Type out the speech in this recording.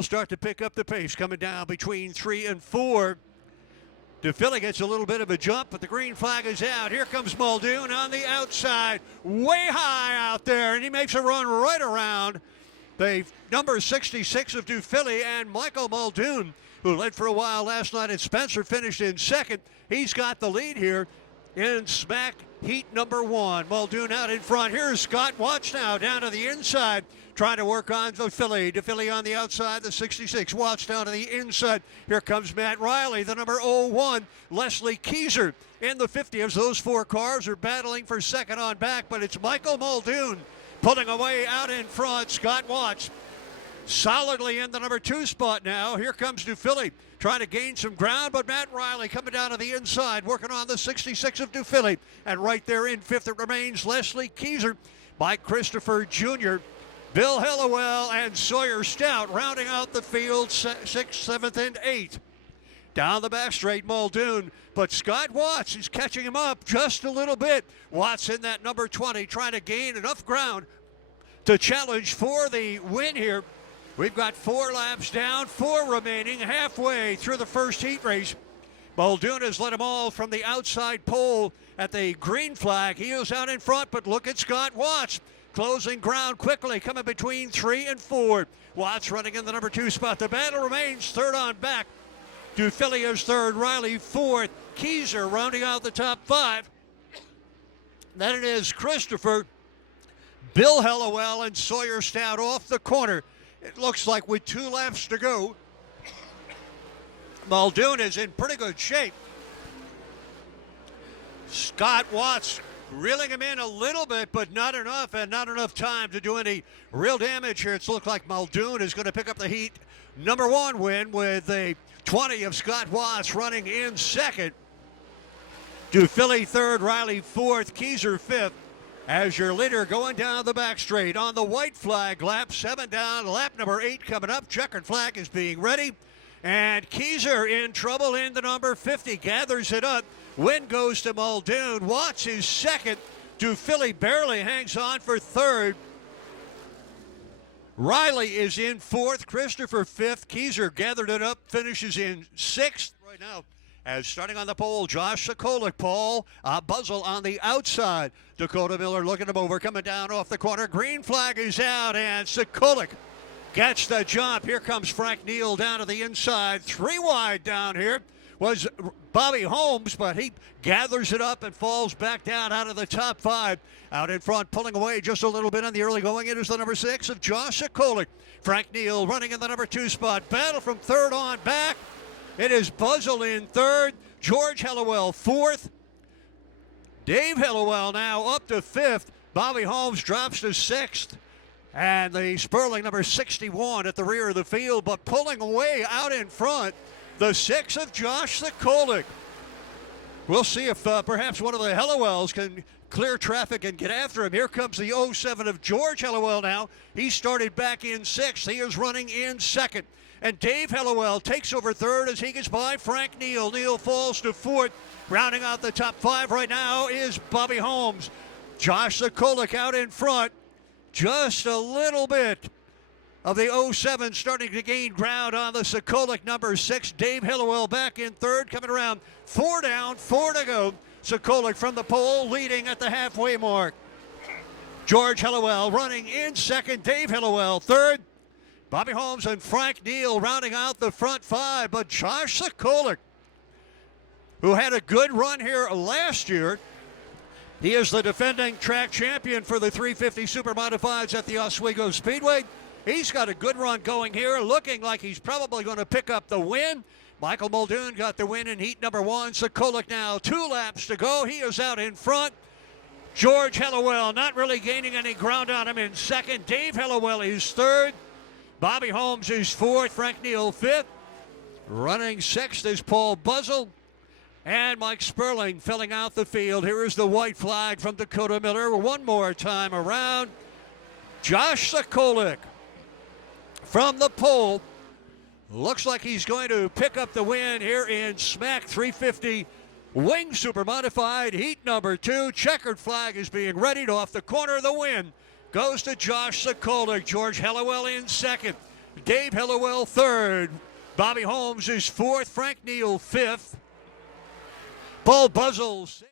They'll start to pick up the pace coming down between 3 and 4. DeFilly gets a little bit of a jump, but the green flag is out. Here comes Muldoon on the outside, way high out there, and he makes a run right around the number 66 of DeFilly and Michael Muldoon, who led for a while last night, and Spencer finished in second. He's got the lead here in SMAC Heat number 1. Muldoon out in front. Here's Scott Watts now down to the inside, trying to work on DeFilly. DeFilly on the outside, the 66. Watts down to the inside. Here comes Matt Riley, the number 01. Leslie Keyser in the 50. As those 4 cars are battling for second on back, but it's Michael Muldoon pulling away out in front. Scott Watts solidly in the number 2 spot now. Here comes DeFilly trying to gain some ground, but Matt Riley coming down to the inside, working on the 66 of DeFilly. And right there in 5th it remains Leslie Keyser, Mike Christopher Jr., Bill Hillowell, and Sawyer Stout rounding out the field 6th, 7th, and 8th. Down the back straight, Muldoon, but Scott Watts is catching him up just a little bit. Watts in that number 20 trying to gain enough ground to challenge for the win here. We've got 4 laps down, 4 remaining, halfway through the first heat race. Muldoon has led them all from the outside pole at the green flag. He is out in front, but look at Scott Watts closing ground quickly, coming between 3 and 4. Watts running in the number 2 spot. The battle remains third on back. DeFilly is third, Riley 4th. Keyser rounding out the top 5. Then it is Christopher, Bill Hillowell, and Sawyer Stout off the corner. It looks like with 2 laps to go, Muldoon is in pretty good shape. Scott Watts reeling him in a little bit, but not enough, and not enough time to do any real damage here. It's looked like Muldoon is going to pick up the heat number 1 win with a 20 of Scott Watts running in second. DeFilly third, Riley 4th, Keyser 5th. As your leader going down the back straight on the white flag, lap 7 down, lap number 8 coming up. Checkered flag is being ready. And Keyser in trouble in the number 50, gathers it up. Win goes to Muldoon. Watts is second. DeFilly barely hangs on for third. Riley is in 4th, Christopher 5th. Keyser gathered it up, finishes in 6th right now. As starting on the pole, Josh Sokolik, Paul Buzzle on the outside. Dakota Miller looking him over, coming down off the corner. Green flag is out, and Sokolik gets the jump. Here comes Frank Neal down to the inside. 3 wide down here was Bobby Holmes, but he gathers it up and falls back down out of the top 5. Out in front, pulling away just a little bit on the early going. It is the number 6 of Josh Sokolik. Frank Neal running in the number 2 spot. Battle from third on back. It is Buzzle in third, George Hillowell 4th. Dave Hillowell now up to 5th. Bobby Holmes drops to 6th. And the Sperling number 61 at the rear of the field, but pulling away out in front, the 6 of Josh Sokolik. We'll see if perhaps one of the Hillowells can clear traffic and get after him. Here comes the 07 of George Hillowell now. He started back in 6th. He is running in 2nd. And Dave Hillowell takes over 3rd as he gets by Frank Neal. Neal falls to 4th. Rounding out the top 5 right now is Bobby Holmes. Josh Sokolik out in front. Just a little bit of the 07 starting to gain ground on the Sokolik number 6. Dave Hillowell back in 3rd, coming around. 4 down, 4 to go. Sokolik from the pole leading at the halfway mark. George Hillowell running in 2nd. Dave Hillowell 3rd. Bobby Holmes and Frank Neal rounding out the front 5, but Josh Sokolik, who had a good run here last year, he is the defending track champion for the 350 Supermodifieds at the Oswego Speedway. He's got a good run going here, looking like he's probably going to pick up the win. Michael Muldoon got the win in heat number 1. Sokolik now 2 laps to go. He is out in front. George Hillowell not really gaining any ground on him in 2nd. Dave Hillowell is 3rd. Bobby Holmes is 4th, Frank Neal 5th. Running 6th is Paul Buzzle. And Mike Sperling filling out the field. Here is the white flag from Dakota Miller. One more time around. Josh Sokolik from the pole. Looks like he's going to pick up the win here in SMAC 350 Wing Supermodified heat number 2. Checkered flag is being readied off the corner of the win. Goes to Josh Sokolik. George Hillowell in 2nd. Dave Hillowell third. Bobby Holmes is fourth. Frank Neal fifth. Paul Buzzle sixth.